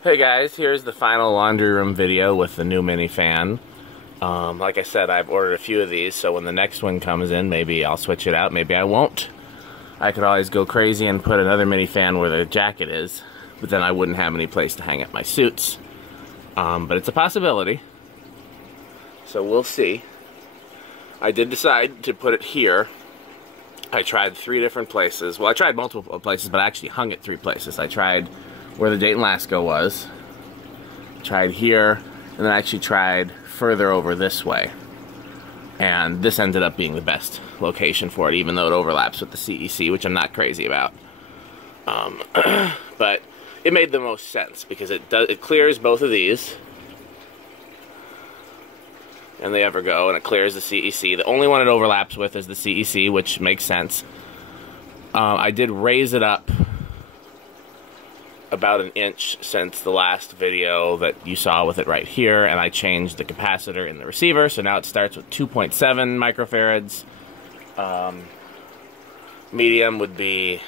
Hey guys, here's the final laundry room video with the new mini fan. Like I said, I've ordered a few of these, so when the next one comes in, maybe I'll switch it out, maybe I won't. I could always go crazy and put another mini fan where the jacket is, but then I wouldn't have any place to hang up my suits. But it's a possibility. So we'll see. I did decide to put it here. I tried 3 different places. Well, I tried multiple places, but I actually hung it 3 places. I tried where the Dayton lasko was, tried here, and then I actually tried further over this way. And this ended up being the best location for it, even though it overlaps with the CEC, which I'm not crazy about. But it made the most sense because it clears both of these and the Evergo, and it clears the CEC. The only one it overlaps with is the CEC, which makes sense. I did raise it up about an inch since the last video that you saw with it right here, and I changed the capacitor in the receiver, so now it starts with 2.7 microfarads. Medium would be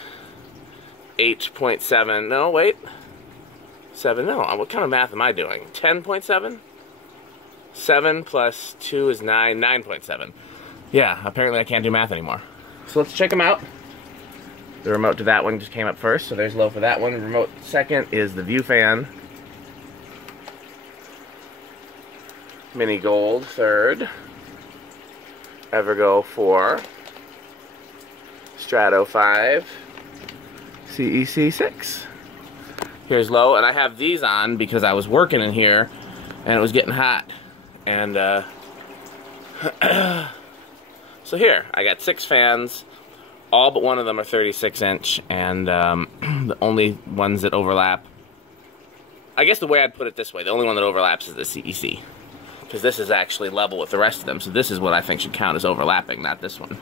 8.7, no wait, 7, no, what kind of math am I doing? 10.7? 7 plus 2 is 9, 9.7. Yeah, apparently I can't do math anymore. So let's check them out. The remote to that one just came up first, so there's low for that one. The remote second is the view fan. Mini gold third. Evergo 4. Strato 5. CEC 6. Here's low, and I have these on because I was working in here and it was getting hot. And so here, I got 6 fans. All but one of them are 36-inch, and the only ones that overlap, I guess the way I'd put it this way, the only one that overlaps is the CEC, because this is actually level with the rest of them, so this is what I think should count as overlapping, not this one.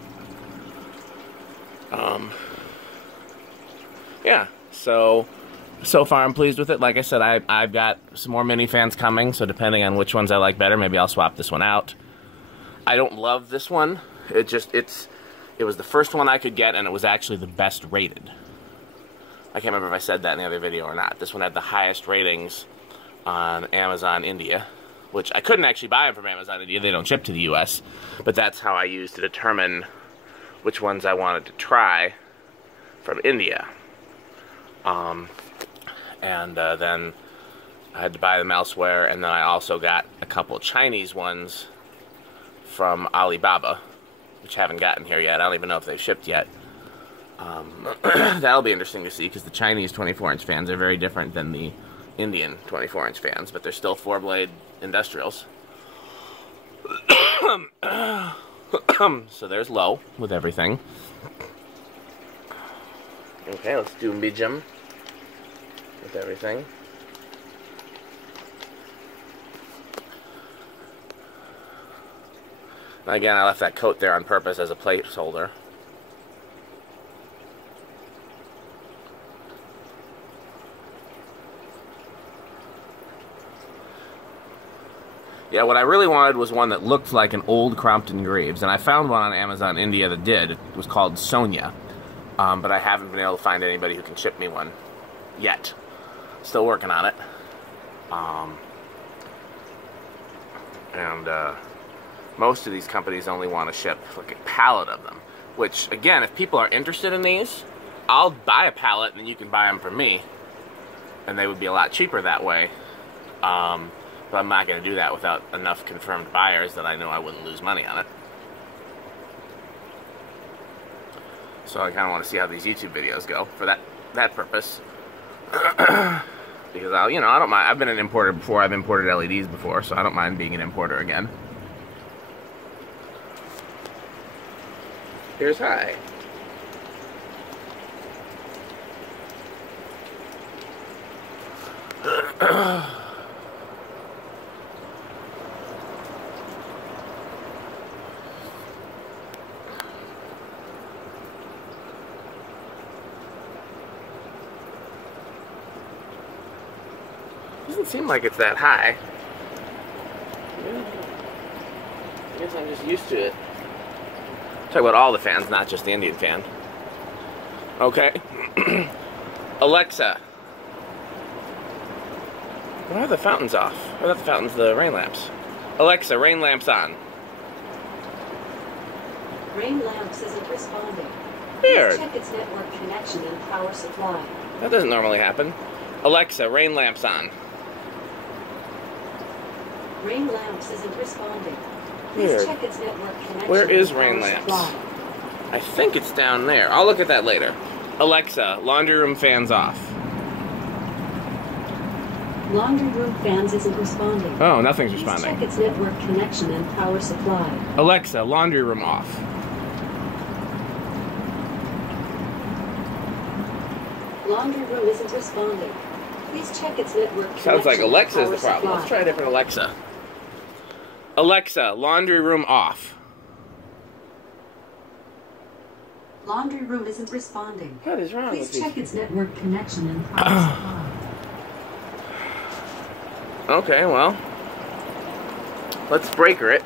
Yeah, so far I'm pleased with it. Like I said, I've got some more mini fans coming, so depending on which ones I like better, maybe I'll swap this one out. I don't love this one. It was the first one I could get, and it was actually the best rated. I can't remember if I said that in the other video or not. This one had the highest ratings on Amazon India, which I couldn't actually buy them from Amazon India. They don't ship to the US, but that's how I used to determine which ones I wanted to try from India. Then I had to buy them elsewhere, and then I also got a couple Chinese ones from Alibaba, which haven't gotten here yet. I don't even know if they've shipped yet. That'll be interesting to see, because the Chinese 24-inch fans are very different than the Indian 24-inch fans, but they're still 4-blade industrials. So there's low with everything. Okay, let's do medium with everything. Again, I left that coat there on purpose as a placeholder. Yeah, what I really wanted was one that looked like an old Crompton Greaves, and I found one on Amazon India that did. It was called Sonia, but I haven't been able to find anybody who can ship me one yet. Still working on it. Most of these companies only want to ship like a pallet of them, which, again, if people are interested in these, I'll buy a pallet and then you can buy them from me, and they would be a lot cheaper that way. But I'm not going to do that without enough confirmed buyers that I know I wouldn't lose money on it. So I kind of want to see how these YouTube videos go for that purpose. Because I don't mind. I've been an importer before. I've imported LEDs before, so I don't mind being an importer again. Here's high. Doesn't seem like it's that high. I guess I'm just used to it. Talk about all the fans, not just the Indian fan. Okay. Alexa, Why are the fountains off? Or not the fountains, the rain lamps. Alexa, rain lamps on. Rain lamps isn't responding. Weird. Please check its network connection and power supply. That doesn't normally happen. Alexa, rain lamps on. Rain lamps isn't responding. Please Weird. check its network connection. Where is and rain power lamps? supply. I think it's down there. I'll look at that later. Alexa, laundry room fans off. Laundry room fans isn't responding. Oh, nothing's Please responding. check its network connection and power supply. Alexa, laundry room off. Laundry room isn't responding. Please check its network connection. Sounds like and Alexa's power the problem. supply. Let's try a different Alexa. Alexa, laundry room off. Laundry room isn't responding. What is wrong Please with these? check its network connection and power supply. Okay, well, let's breaker it.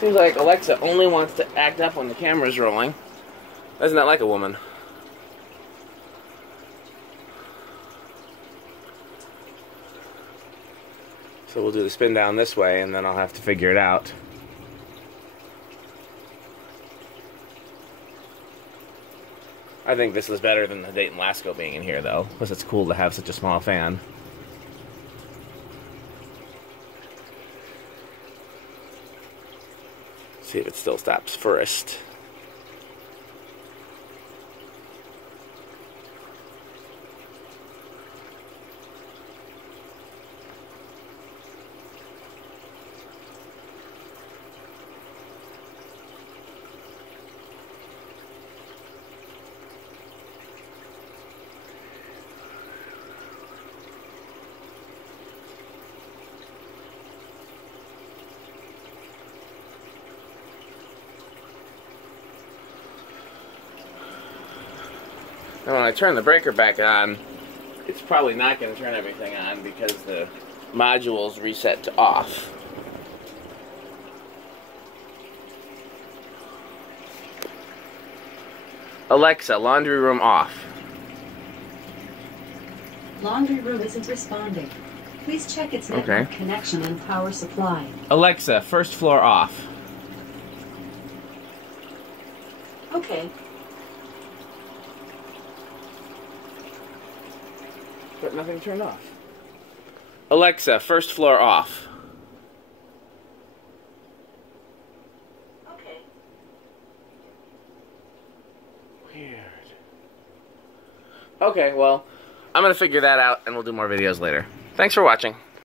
Seems like Alexa only wants to act up when the camera's rolling. Isn't that like a woman? So we'll do the spin down this way, and then I'll have to figure it out. I think this is better than the Dayton Lasko being in here, though, because it's cool to have such a small fan. See if it still stops first. And when I turn the breaker back on, it's probably not going to turn everything on because the module's reset to off. Alexa, laundry room off. Laundry room isn't responding. Please check its network connection and power supply. Alexa, first floor off. Okay. But nothing turned off. Alexa, first floor off. Okay. Weird. Okay, well, I'm going to figure that out and we'll do more videos later. Thanks for watching.